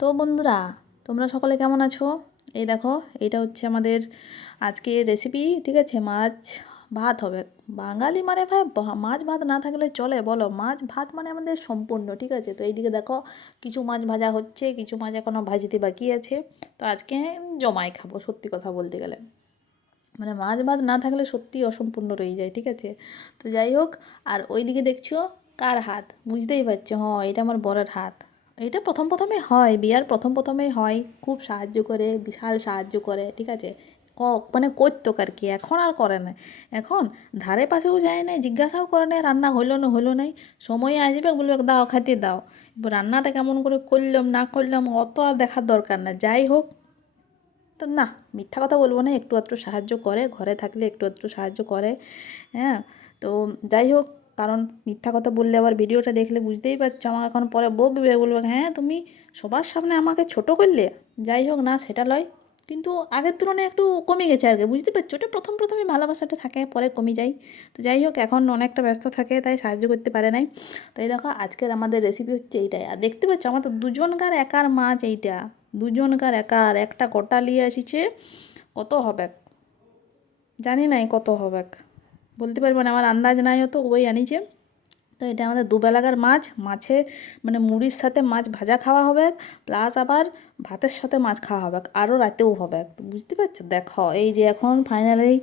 তো বন্ধুরা, তোমরা সকলে কেমন আছো? এই দেখো, এটা হচ্ছে আমাদের আজকে রেসিপি। ঠিক আছে, মাছ ভাত হবে। বাঙালি মানে ভাই মাছ ভাত না থাকলে চলে বলো? মাছ ভাত মানে আমাদের সম্পূর্ণ। ঠিক আছে, তো এইদিকে দেখো, কিছু মাছ ভাজা হচ্ছে, কিছু মাছ এখনও ভাজতে বাকি আছে। তো আজকে জমাই খাবো, সত্যি কথা বলতে গেলে মানে মাছ ভাত না থাকলে সত্যি অসম্পূর্ণ রয়ে যায়। ঠিক আছে, তো যাই হোক। আর ওইদিকে দেখছো কার হাত, বুঝতেই পারছো? হ্যাঁ, এটা আমার বরের হাত। এটা প্রথম প্রথমে হয়, বিয়ার প্রথম প্রথমেই হয়, খুব সাহায্য করে, বিশাল সাহায্য করে। ঠিক আছে, মানে করতো আর কি, এখন আর করে না। এখন ধারে পাশেও যায় না, জিজ্ঞাসাও করে না রান্না হইলো না হইলো নাই। সময় আসবে বলবে দাও খাইতে দাও। এবার রান্নাটা কেমন করে করলাম না করলাম অত আর দেখার দরকার না। যাই হোক, তো না, মিথ্যা কথা বলবো না, একটু আধটু সাহায্য করে, ঘরে থাকলে একটু আধটু সাহায্য করে। হ্যাঁ, তো যাই হোক, কারণ মিথ্যা কথা বললে আবার ভিডিওটা দেখলে বুঝতেই পারছো, আমাকে এখন পরে বকবে, বলবে হ্যাঁ তুমি সবার সামনে আমাকে ছোট করলে। যাই হোক, না সেটা লয়, কিন্তু আগের তুলনায় একটু কমে গেছে আর কি, বুঝতে পারছো? ওটা প্রথম প্রথমে ভালোবাসাটা থাকে, পরে কমে যায়। তো যাই হোক, এখন অনেকটা ব্যস্ত থাকে, তাই সাহায্য করতে পারে নাই। তো এই দেখো, আজকের আমাদের রেসিপি হচ্ছে এইটাই। আর দেখতে পাচ্ছ আমার তো দুজনকার একার মাছ এইটা, দুজনকার একার একটা গোটা নিয়ে আসিছে। কত হবে জানি নাই, কত হবে বলতে পারবো না, আমার আন্দাজ নাই, হতো ওই আনিছে। তো এটা আমাদের দুবেলাকার মাছ, মাছে মানে মুড়ির সাথে মাছ ভাজা খাওয়া হবে, প্লাস আবার ভাতের সাথে মাছ খাওয়া হবে, আরও রাতেও হবে। তো বুঝতে পারছো? দেখো এই যে এখন ফাইনালি